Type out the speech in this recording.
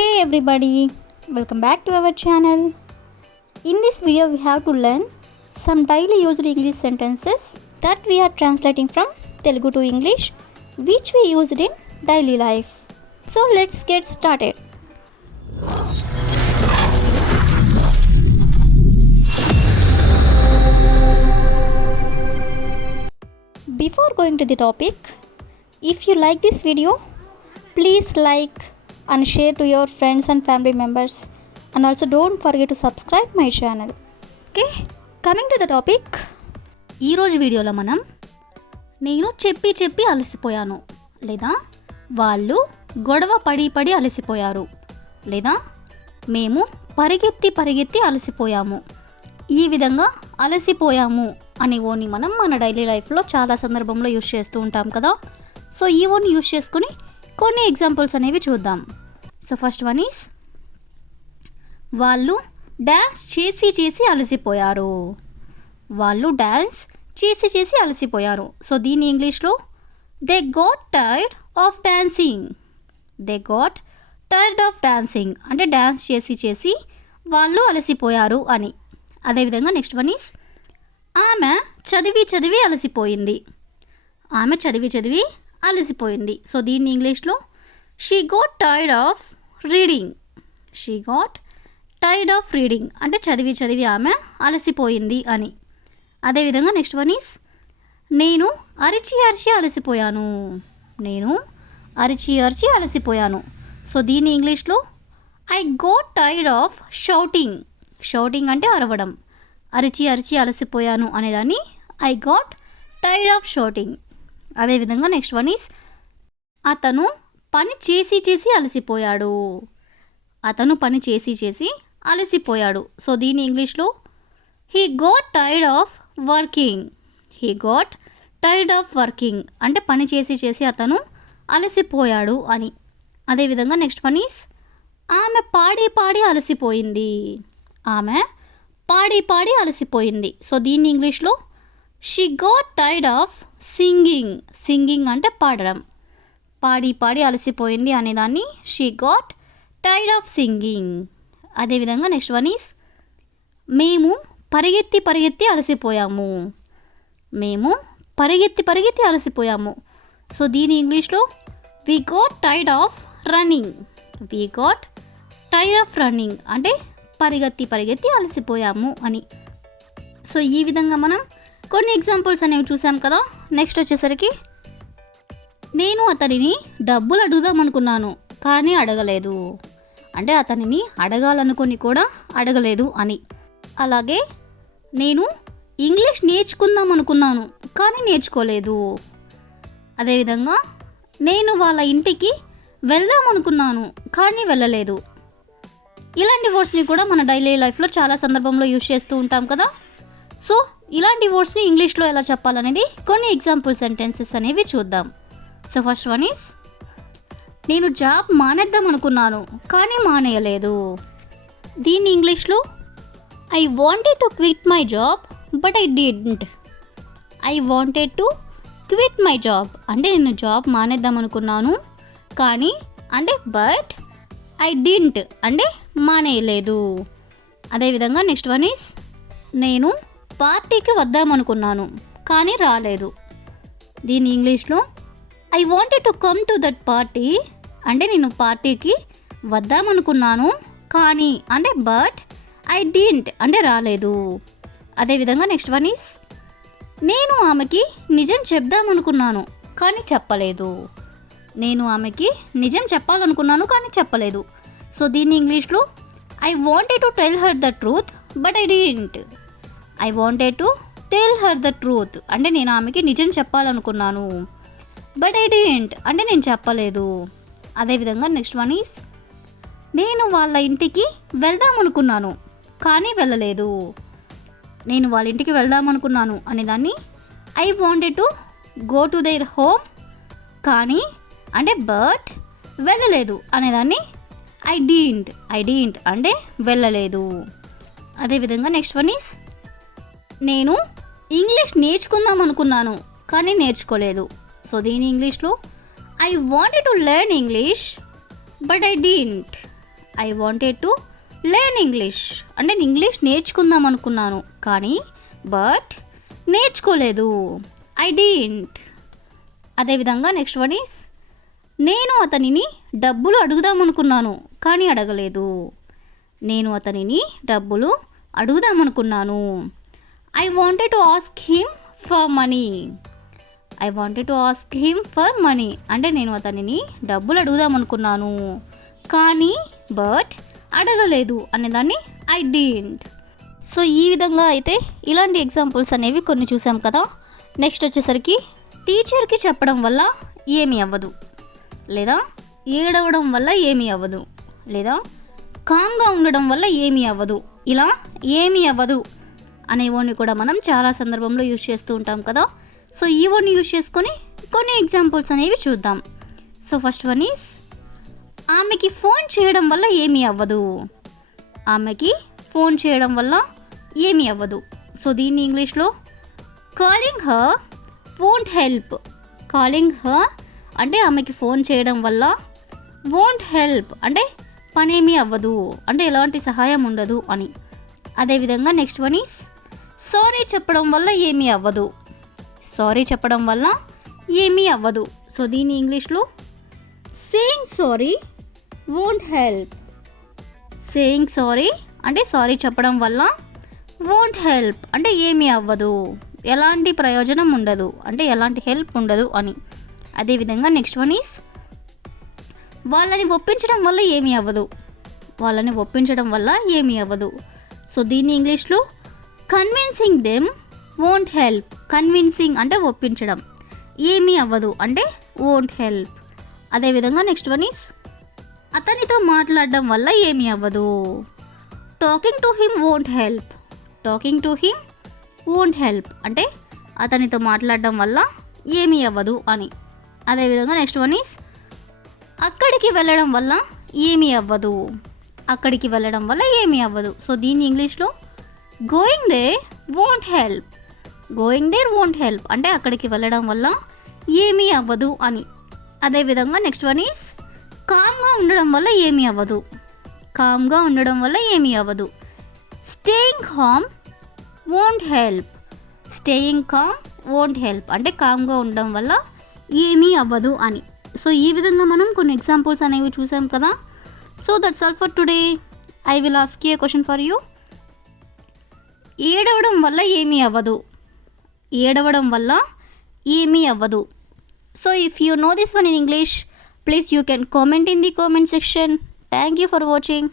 Hey everybody, welcome back to our channel. In this video we have to learn some daily used English sentences that we are translating from Telugu to English which we used in daily life. So let's get started. Before going to the topic, if you like this video, please like and share to your friends and family members, and also don't forget to subscribe my channel. Okay, coming to the topic, ఈ రోజు వీడియోలో మనం నేను చెప్పి అలసిపోయాను, లేదా వాళ్ళు గొడవ పడి అలసిపోయారు, లేదా మేము పరిగెత్తి అలసిపోయాము. ఈ విధంగా అలసిపోయాము అనే ఓని మనం మన డైలీ లైఫ్లో చాలా సందర్భంలో యూజ్ చేస్తూ ఉంటాం కదా. సో ఈ ఓని యూజ్ చేసుకుని కొన్ని ఎగ్జాంపుల్స్ అనేవి చూద్దాం. సో ఫస్ట్ వన్ ఈస్, వాళ్ళు డ్యాన్స్ చేసి అలసిపోయారు. వాళ్ళు డ్యాన్స్ చేసి అలసిపోయారు. సో దీని ఇంగ్లీష్లో they got tired of dancing. They got tired of dancing అంటే డ్యాన్స్ చేసి వాళ్ళు అలసిపోయారు అని. అదేవిధంగా నెక్స్ట్ వన్ ఈస్, ఆమె చదివి అలసిపోయింది. ఆమె చదివి అలసిపోయింది. సో దీన్ని ఇంగ్లీష్లో she got tired of reading. She got tired of reading అంటే చదివి ఆమె అలసిపోయింది అని. అదేవిధంగా నెక్స్ట్ వన్ ఈస్, నేను అరిచి అలసిపోయాను. నేను అరిచి అలసిపోయాను. సో దీని ఇంగ్లీష్లో I got tired of shouting. Shouting అంటే అరవడం. అరిచి అలసిపోయాను అనేదాన్ని I got tired of shouting. అదేవిధంగా నెక్స్ట్ వన్ ఈస్, అతను పని చేసి అలసిపోయాడు. అతను పని చేసి అలసిపోయాడు. సో దీని ఇంగ్లీష్లో he got tired of working. He got tired of working అంటే పని చేసి అతను అలసిపోయాడు అని. అదేవిధంగా నెక్స్ట్ వన్ ఈస్, ఆమె పాడి అలసిపోయింది. ఆమె పాడి అలసిపోయింది. సో దీన్ని ఇంగ్లీష్లో she got tired of singing. Singing అంటే పాడడం. పాడి అలసిపోయింది అనేదాన్ని she got tired of singing. అదేవిధంగా నెక్స్ట్ వన్ ఈస్, మేము పరిగెత్తి అలసిపోయాము. మేము పరిగెత్తి అలసిపోయాము. సో దీని ఇంగ్లీష్లో we got tired of running. We got tired of running అంటే పరిగెత్తి అలసిపోయాము అని. సో ఈ విధంగా మనం కొన్ని ఎగ్జాంపుల్స్ అనేవి చూసాం కదా. నెక్స్ట్ వచ్చేసరికి, నేను అతనిని డబ్బులు అడుగుదాం అనుకున్నాను కానీ అడగలేదు అంటే అతనిని అడగాలనుకొని కూడా అడగలేదు అని. అలాగే నేను ఇంగ్లీష్ నేర్చుకుందాం అనుకున్నాను కానీ నేర్చుకోలేదు. అదేవిధంగా నేను వాళ్ళ ఇంటికి వెళ్దాం అనుకున్నాను కానీ వెళ్ళలేదు. ఇలాంటి వర్డ్స్ని కూడా మన డైలీ లైఫ్లో చాలా సందర్భంలో యూజ్ చేస్తూ ఉంటాం కదా. సో ఇలాంటి వర్డ్స్ని ఇంగ్లీష్లో ఎలా చెప్పాలనేది కొన్ని ఎగ్జాంపుల్ సెంటెన్సెస్ అనేవి చూద్దాం. సో ఫస్ట్ వన్ ఈస్, నేను జాబ్ మానేద్దాం అనుకున్నాను కానీ మానేయలేదు. దీన్ని ఇంగ్లీష్లో I wanted to quit my job but I didn't. I wanted to quit my job అంటే నేను జాబ్ మానేద్దాం అనుకున్నాను కానీ అంటే బట్ ఐ డిడ్ంట్ అంటే మానేయలేదు. అదేవిధంగా నెక్స్ట్ వన్ ఈస్, నేను పార్టీకి వద్దామనుకున్నాను కానీ రాలేదు. దీని ఇంగ్లీష్లో I wanted to come to that party అంటే నేను పార్టీకి వద్దామనుకున్నాను కానీ అంటే బట్ ఐ డిడ్ంట్ అంటే రాలేదు. అదేవిధంగా నెక్స్ట్ వన్ ఈస్, నేను ఆమెకి నిజం చెప్దామనుకున్నాను కానీ చెప్పలేదు. నేను ఆమెకి నిజం చెప్పాలనుకున్నాను కానీ చెప్పలేదు. సో దీన్ని ఇంగ్లీష్లో I wanted to tell her the truth but I didn't. I wanted to tell her the truth అంటే నేను ఆమెకి నిజం చెప్పాలనుకున్నాను బట్ ఐ డిడ్ంట్ అంటే నేను చెప్పలేదు. అదేవిధంగా నెక్స్ట్ వన్ ఈస్, నేను వాళ్ళ ఇంటికి వెళ్దాం అనుకున్నాను కానీ వెళ్ళలేదు. నేను వాళ్ళ ఇంటికి వెళ్దాం అనుకున్నాను అనేదాన్ని I wanted to go to their home కానీ అంటే బట్ వెళ్ళలేదు అనేదాన్ని ఐ డిడ్ంట్ అంటే వెళ్ళలేదు. అదేవిధంగా నెక్స్ట్ వన్ ఈస్, నేను ఇంగ్లీష్ నేర్చుకుందాం అనుకున్నాను కానీ నేర్చుకోలేదు. సో దీని ఇంగ్లీష్లో I wanted to learn English but I didn't. I wanted to learn English అంటే నేను ఇంగ్లీష్ నేర్చుకుందాం అనుకున్నాను కానీ బట్ నేర్చుకోలేదు. I didn't. అదేవిధంగా నెక్స్ట్ వన్ ఈస్ నేను అతనిని డబ్బులు అడుగుదాం అనుకున్నాను కానీ అడగలేదు. నేను అతనిని డబ్బులు అడుగుదాం అనుకున్నాను. I wanted to ask him for money. I wanted to ask him for money అంటే నేను అతనిని డబ్బులు అడుగుదాం అనుకున్నాను కానీ బట్ అడగలేదు అనేదాన్ని ఐ డిడ్ంట్. సో ఈ విధంగా అయితే ఇలాంటి ఎగ్జాంపుల్స్ అనేవి కొన్ని చూసాం కదా. నెక్స్ట్ వచ్చేసరికి టీచర్కి చెప్పడం వల్ల ఏమీ అవ్వదు, లేదా ఏడవడం వల్ల ఏమీ అవ్వదు, లేదా కామ్గా ఉండడం వల్ల ఏమీ అవ్వదు. ఇలా ఏమీ అవ్వదు అనేవాడిని కూడా మనం చాలా సందర్భంలో యూజ్ చేస్తూ ఉంటాం కదా. సో ఈ వర్డ్ని యూజ్ చేసుకొని కొన్ని ఎగ్జాంపుల్స్ అనేవి చూద్దాం. సో ఫస్ట్ వన్ ఈస్ ఆమెకి ఫోన్ చేయడం వల్ల ఏమీ అవ్వదు. ఆమెకి ఫోన్ చేయడం వల్ల ఏమీ అవ్వదు. సో దీన్ని ఇంగ్లీష్లో calling her won't help. Calling her అంటే ఆమెకి ఫోన్ చేయడం వల్ల, వోంట్ హెల్ప్ అంటే పనేమీ అవ్వదు అంటే ఎలాంటి సహాయం ఉండదు అని. అదేవిధంగా నెక్స్ట్ వన్ ఈస్ సారీ చెప్పడం వల్ల ఏమీ అవ్వదు. సారీ చెప్పడం వల్ల ఏమీ అవ్వదు. సో దీన్ని ఇంగ్లీష్లో saying sorry won't help. Saying sorry అంటే సారీ చెప్పడం వల్ల, వోంట్ హెల్ప్ అంటే ఏమీ అవ్వదు, ఎలాంటి ప్రయోజనం ఉండదు అంటే ఎలాంటి హెల్ప్ ఉండదు అని. అదేవిధంగా నెక్స్ట్ వన్ ఈస్ వాళ్ళని ఒప్పించడం వల్ల ఏమీ అవ్వదు. వాళ్ళని ఒప్పించడం వల్ల ఏమీ అవ్వదు. సో దీన్ని ఇంగ్లీష్లో convincing them won't help. Convincing అంటే ఒప్పించడం, ఏమీ అవ్వదు అంటే వోంట్ హెల్ప్. అదేవిధంగా నెక్స్ట్ వన్ ఈస్ అతనితో మాట్లాడడం వల్ల ఏమీ అవ్వదు. Talking to him won't help. Talking to him won't help అంటే అతనితో మాట్లాడడం వల్ల ఏమీ అవ్వదు అని. అదేవిధంగా నెక్స్ట్ వన్ ఈస్ అక్కడికి వెళ్ళడం వల్ల ఏమీ అవ్వదు. అక్కడికి వెళ్ళడం వల్ల ఏమీ అవ్వదు. సో దీన్ని ఇంగ్లీష్లో going there won't help. Going there won't help అంటే అక్కడికి వెళ్ళడం వల్ల ఏమీ అవ్వదు అని. అదేవిధంగా నెక్స్ట్ వన్ ఈస్ కామ్గా ఉండడం వల్ల ఏమీ అవ్వదు. కామ్గా ఉండడం వల్ల ఏమీ అవ్వదు. Staying calm won't help. Staying calm won't help అంటే కామ్గా ఉండడం వల్ల ఏమీ అవ్వదు అని. సో ఈ విధంగా మనం కొన్ని ఎగ్జాంపుల్స్ అనేవి చూసాం కదా. So that's all for today. I will ask you A question for you. ఏడవడం వల్ల ఏమీ అవ్వదు. ఏడవడం వల్ల ఏమీ అవ్వదు. So if you know this one in English, please you can comment in the comment section. Thank you for watching.